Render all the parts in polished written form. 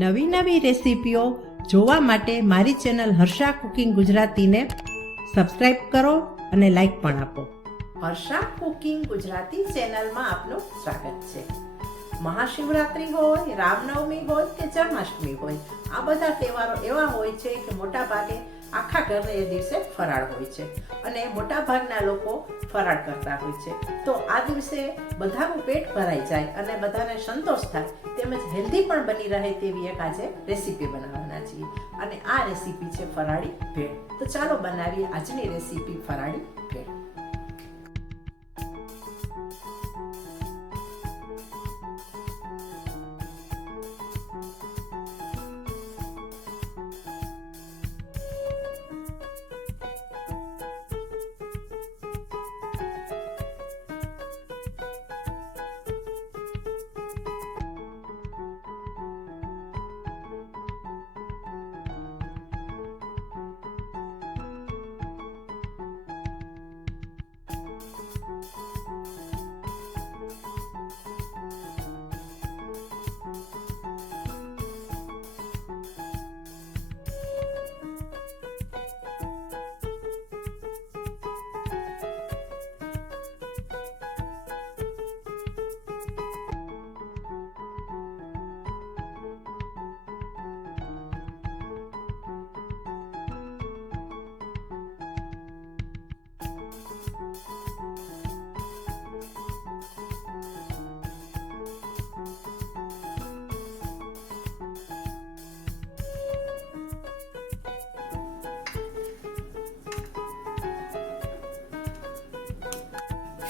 નવી નવી રેસીપીઓ જોવા માટે મારી ચેનલ હર્ષા કુકિંગ ગુજરાતીને સબસ્ક્રાઇબ કરો અને લાઈક પણ આપો. હર્ષા કુકિંગ ગુજરાતી ચેનલમાં આપનું સ્વાગત છે. મહાશિવરાત્રિ હોય, રામનવમી હોય કે જન્માષ્ટમી હોય, આ બધા તહેવારો એવા હોય છે કે મોટા ભાગે આખા ઘરને એ દિવસે ફરાળ હોય છે અને મોટા ભાગના લોકો ફરાળ કરતા હોય છે. તો આ દિવસે બધાનું પેટ ભરાઈ જાય અને બધાને સંતોષ થાય તેમજ હેલ્ધી પણ બની રહે તેવી એક આજે રેસીપી બનાવવાના છીએ અને આ રેસીપી છે ફરાળી ભેળ. તો ચાલો બનાવીએ આજની રેસીપી ફરાળી ભેળ.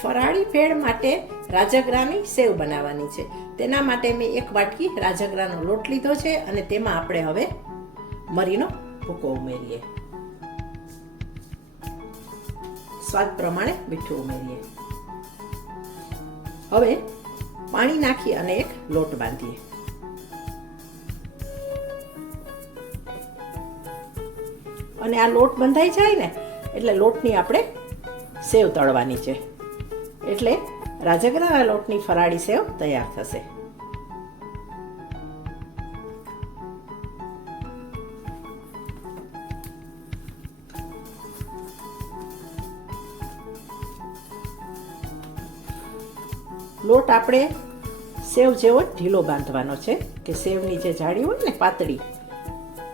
ફરાળી ભેળ માટે રાજગરાની સેવ બનાવવાની છે. તેના માટે મેં એક વાટકી રાજગરાનો લોટ લીધો છે અને તેમાં આપણે હવે મરીનો ભૂકો ઉમેરીએ. સ્વાદ પ્રમાણે મીઠું ઉમેરીએ. હવે પાણી નાખી અને એક લોટ બાંધીએ. અને આ લોટ બંધાઈ જાય ને એટલે લોટની આપણે સેવ તળવાની છે. એટલે રાજગરા લોટની ફરાળી સેવ તૈયાર થશે. લોટ આપણે સેવ જેવો ઢીલો બાંધવાનો છે કે સેવની જે જાડી હોય ને પાતળી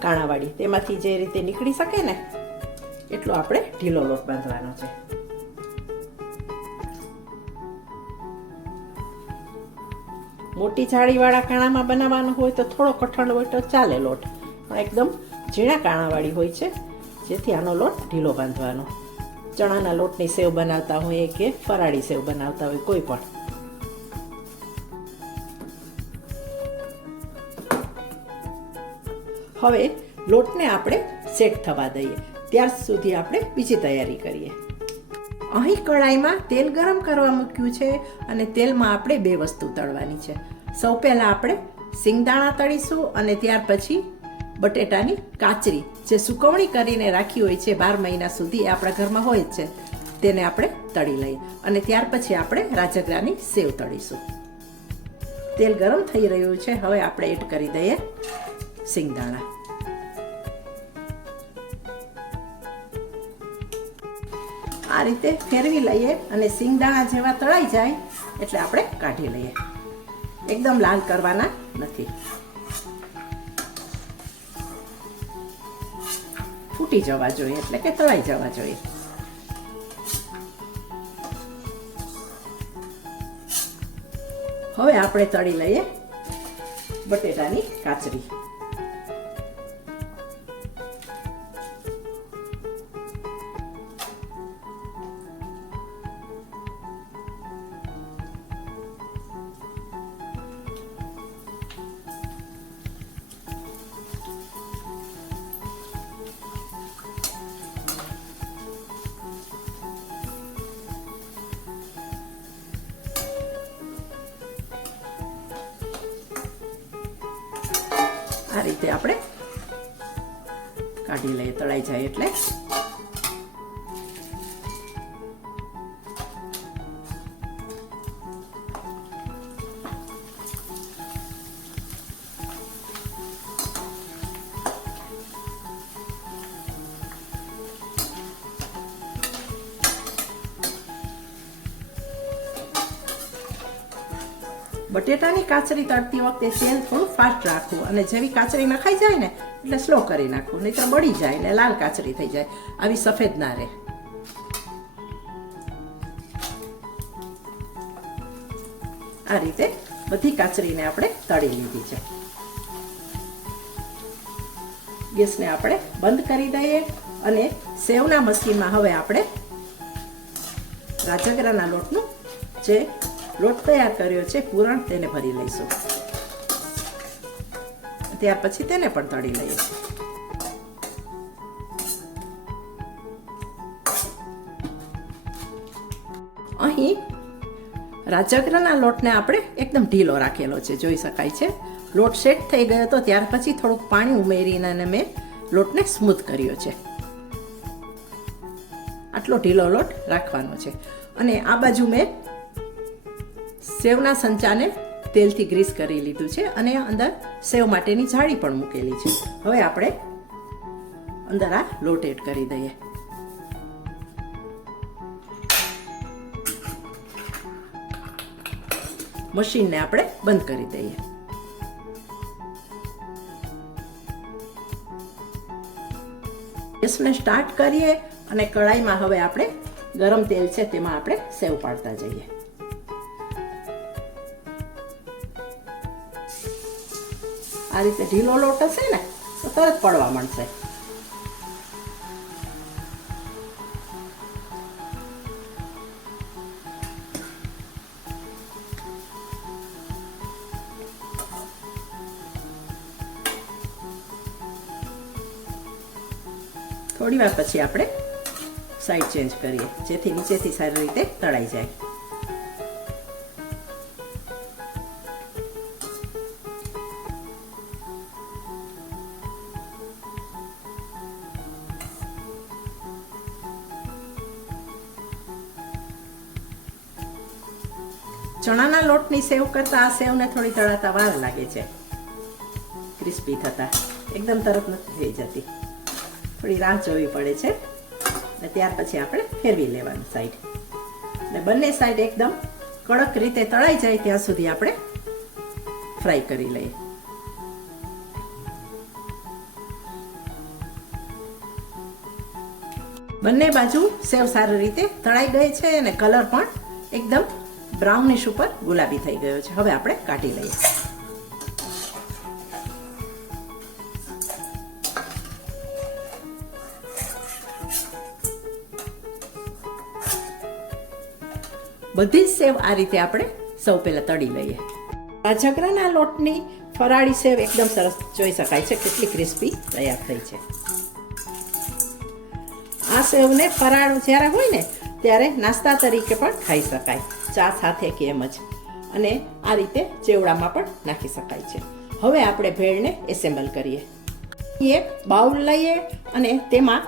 કાણાવાળી તેમાંથી જે રીતે નીકળી શકે ને એટલો આપણે ઢીલો લોટ બાંધવાનો છે. મોટી જાળીવાળા કાણામાં બનાવવાનો હોય તો થોડો કઠણ હોય તો ચાલે લોટ, પણ એકદમ ઝીણા કાણાવાળી હોય છે જેથી આનો લોટ ઢીલો બાંધવાનો. ચણાના લોટની સેવ બનાવતા હોય કે ફરાળી સેવ બનાવતા હોય કોઈ પણ. હવે લોટને આપણે સેટ થવા દઈએ ત્યાર સુધી આપણે બીજી તૈયારી કરીએ. અહીં કડાઈમાં તેલ ગરમ કરવા મૂક્યું છે અને તેલમાં આપણે બે વસ્તુ તળવાની છે. સૌ પહેલાં આપણે સિંગદાણા તળીશું અને ત્યાર પછી બટેટાની કાચરી જે સુકવણી કરીને રાખી હોય છે 12 મહિના સુધી, આપણા ઘરમાં હોય જ છે, તેને આપણે તળી લઈએ અને ત્યાર પછી આપણે રાજગરાની સેવ તળીશું. તેલ ગરમ થઈ રહ્યું છે. હવે આપણે એડ કરી દઈએ સિંગદાણા. આ રીતે ફેરવી લઈએ અને સિંગદાણા જેવા તળાઈ જાય એટલે આપણે કાઢી લઈએ. એકદમ લાલ કરવાના નથી. ફૂટી જવા જોઈએ એટલે કે તળાઈ જવા જોઈએ. હવે આપણે તળી લઈએ બટેટાની કાચરી. આ રીતે આપણે કાઢી લઈએ તળાઈ જાય એટલે. બટેટાની કાચરી તળતી વખતે તેલ થોડું ફાસ્ટ રાખવું અને જેવી કાચરી નખાઈ જાય ને એટલે સ્લો કરી નાખવું, નહીં તો બળી જાય ને લાલ કાચરી થઈ જાય, આવી સફેદ ના રહે. આ રીતે બધી કાચરીને આપણે તળી લીધી છે. ગેસને આપણે બંધ કરી દઈએ અને સેવના મશીનમાં હવે આપણે રાજગરાના લોટનું જે લોટ તૈયાર કર્યો છે પૂરણ તેને ભરી લઈશું. ત્યાર પછી તેને પણ તળી લઈએ. અહીં રાજગરાના લોટને આપણે એકદમ ઢીલો રાખેલો છે, જોઈ શકાય છે. લોટ સેટ થઈ ગયો તો ત્યાર પછી થોડુંક પાણી ઉમેરીને મેં લોટને સ્મૂથ કર્યો છે. આટલો ઢીલો લોટ રાખવાનો છે. અને આ બાજુ મેં સેવના સંચાને તેલથી ગ્રીસ કરી લીધું છે અને અંદર સેવ માટેની જાળી પણ મૂકેલી છે. હવે આપણે અંદર આ લોટ એડ કરી દઈએ. મશીનને આપણે બંધ કરી દઈએ. ગેસને સ્ટાર્ટ કરીએ અને કઢાઈમાં હવે આપણે ગરમ તેલ છે તેમાં આપણે સેવ પાડતા જઈએ. આ રીતે ઢીલો લોટ હશે ને તો તરત પડવા માંડશે. થોડી વાર પછી આપણે સાઈડ ચેન્જ કરીએ જેથી નીચેથી સારી રીતે તળાઈ જાય. ચણાના લોટની સેવ કરતાં આ સેવને થોડી તળાતા વાર લાગે છે, ક્રિસ્પી થતા એકદમ તરત નથી થઈ જતી. થોડી રાહ જોવી પડે છે અને ત્યાર પછી આપણે ફેરવી લેવાનું સાઈડ. અને બંને સાઈડ એકદમ કડક રીતે તળાઈ જાય ત્યાં સુધી આપણે ફ્રાય કરી લઈએ. બંને બાજુ સેવ સારી રીતે તળાઈ ગઈ છે અને કલર પણ એકદમ બ્રાઉનિશ ઉપર ગુલાબી થઈ ગયો છે. હવે આપણે કાઢી લઈએ. બધી જ સેવ આ રીતે આપણે સૌ પહેલા તળી લઈએ. રાજગરાના લોટની ફરાળી સેવ એકદમ સરસ જોઈ શકાય છે કેટલી ક્રિસ્પી તૈયાર થઈ છે. આ સેવને ફરાળ જ્યારે હોય ને ત્યારે નાસ્તા તરીકે પણ ખાઈ શકાય, ચા સાથે કે એમ જ, અને આ રીતે ચેવડામાં પણ નાખી શકાય છે. હવે આપણે ભેળને એસેમ્બલ કરીએ. એક બાઉલ લઈએ અને તેમાં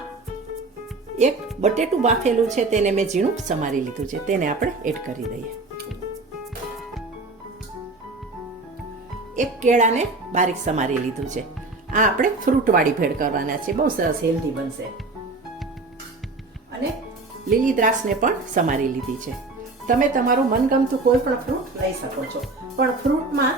એક બટેટું બાફેલું છે તેને મેં ઝીણું સમારી લીધું છે, તેને આપણે એડ કરી દઈએ. એક કેળાને બારીક સમારી લીધું છે. આ આપણે ફ્રૂટવાળી ભેળ કરવાના છે, બહુ સરસ હેલ્ધી બનશે. અને લીલી દ્રાક્ષને પણ સમારી લીધી છે. તમે તમારું મનગમતું કોઈ પણ ફ્રૂટ લઈ શકો છો, પણ ફ્રૂટમાં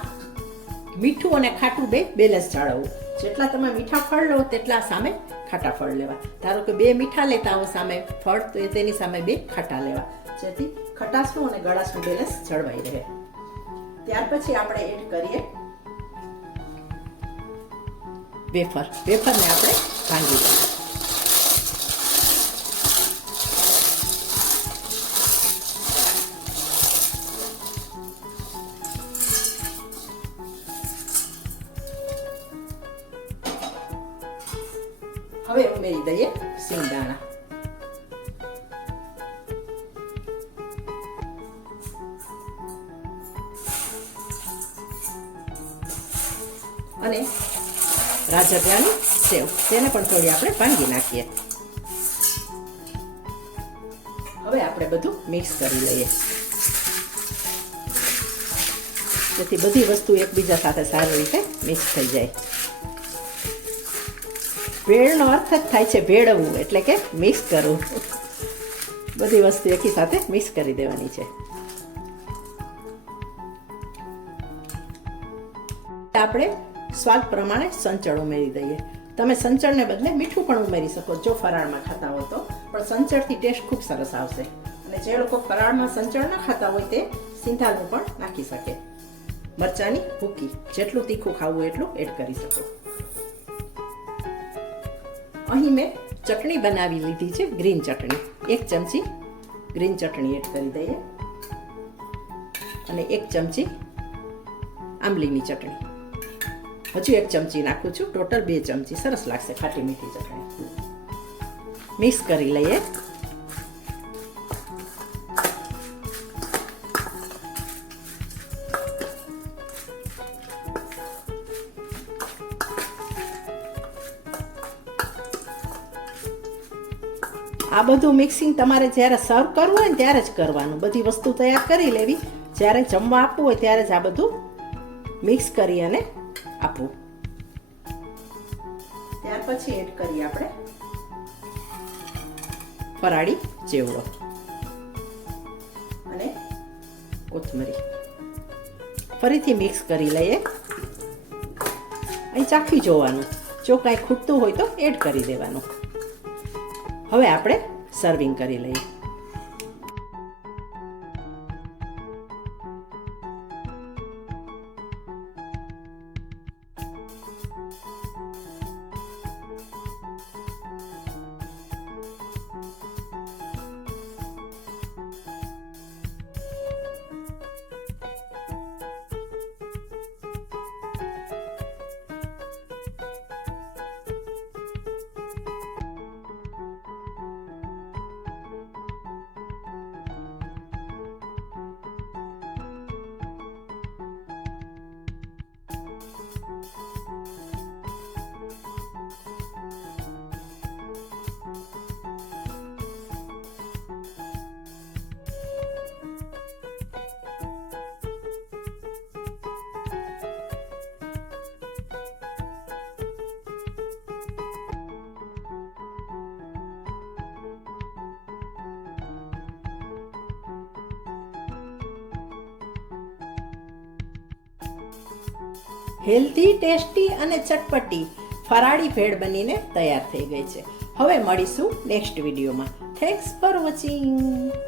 મીઠું અને ખાટું બેલેન્સ જાળવવું. જેટલા તમે મીઠા ફળ લો તેટલા સામે ખાટા ફળ લેવા. ધારો કે 2 મીઠા લેતા હો સામે ફળ તો તેની સામે 2 ખાટા લેવા, જેથી ખટાશનું અને ગળાશનું બેલેન્સ જળવાઈ રહે. ત્યાર પછી આપણે એડ કરીએ વેફરને આપણે ભાંગી દઈએ. હવે ઉમેરી દઈએ સિંગદાણા. અને રાજગરાની સેવ તેને પણ થોડી આપણે ભાંગી નાખીએ. હવે આપણે બધું મિક્સ કરી લઈએ જેથી બધી વસ્તુ એકબીજા સાથે સારી રીતે મિક્સ થઈ જાય. ભેળનો અર્થ જ થાય છે ભેળવવું, એટલે કે મિક્સ કરવું. બધી વસ્તુ એકી સાથે મિક્સ કરી દેવાની છે. આપણે સ્વાદ પ્રમાણે સંચળ ઉમેરી દઈએ. તમે સંચળને બદલે મીઠું પણ ઉમેરી શકો જો ફરાળમાં ખાતા હો તો, પણ સંચળથી ટેસ્ટ ખૂબ સરસ આવશે. અને જે લોકો ફરાળમાં સંચળ ના ખાતા હોય તે સિંધાલનું પણ નાખી શકે. મરચાંની ભૂકી, જેટલું તીખું ખાવું એટલું એડ કરી શકો. અહીં મેં ચટણી બનાવી લીધી છે, ગ્રીન ચટણી. 1 ચમચી ગ્રીન ચટણી એડ કરી દઈએ અને 1 ચમચી આંબલીની ચટણી. હજુ 1 ચમચી નાખું છું, ટોટલ 2 ચમચી. સરસ લાગશે ખાટી મીઠી ચટણી. મિક્સ કરી લઈએ. આ બધું મિક્સિંગ તમારે જ્યારે સર્વ કરવું હોય ને ત્યારે જ કરવાનું. બધી વસ્તુ તૈયાર કરી લેવી, જ્યારે જમવા આપવું હોય ત્યારે જ આ બધું મિક્સ કરી અને આપવું. ત્યાર પછી એડ કરીએ આપણે ફરાળી ચેવડો અને કોથમરી. ફરીથી મિક્સ કરી લઈએ. અહીં ચાખી જોવાનું, જો કાંઈ ખૂટતું હોય તો એડ કરી દેવાનું. હવે આપણે સર્વિંગ કરી લઈએ. હેલ્ધી, ટેસ્ટી અને ચટપટી ફરાળી ભેળ બનીને તૈયાર થઈ ગઈ છે. હવે મળીશું નેક્સ્ટ વિડીયોમાં. Thanks for watching.